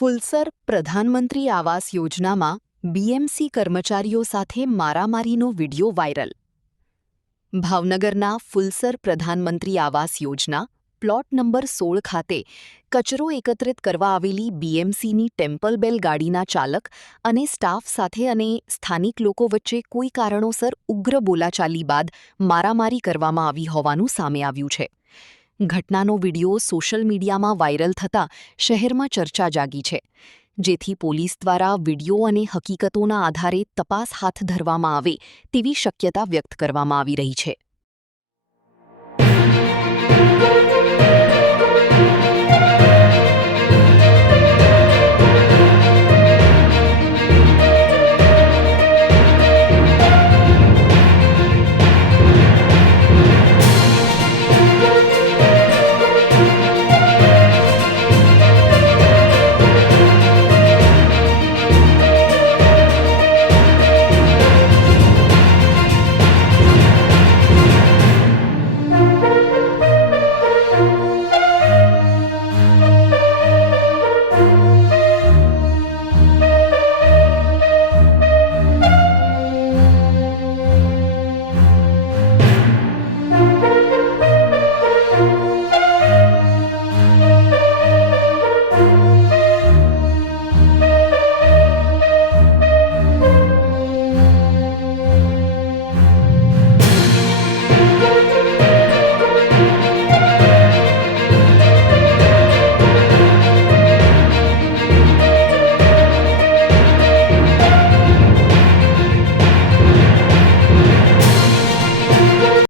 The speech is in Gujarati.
ફુલસર પ્રધાનમંત્રી આવાસ યોજનામાં બીએમસી કર્મચારીઓ સાથે મારામારીનો વિડિયો વાયરલ. ભાવનગરના ફુલસર પ્રધાનમંત્રી આવાસ યોજના પ્લોટ નંબર 16 ખાતે કચરો એકત્રિત કરવા આવેલી બીએમસીની ટેમ્પલ બેલ ગાડીના ચાલક અને સ્ટાફ સાથે અને સ્થાનિક લોકો વચ્ચે કોઈ કારણોસર ઉગ્ર બોલાચાલી બાદ મારામારી કરવામાં આવી હોવાનું સામે આવ્યું છે. ઘટનાનો વિડિયો સોશિયલ મીડિયામાં વાયરલ થતાં શહેરમાં ચર્ચા જાગી છે, જેથી પોલીસ દ્વારા વિડિયો અને હકીકતોના આધારે તપાસ હાથ ધરવામાં આવે તેવી શક્યતા વ્યક્ત કરવામાં આવી રહી છે.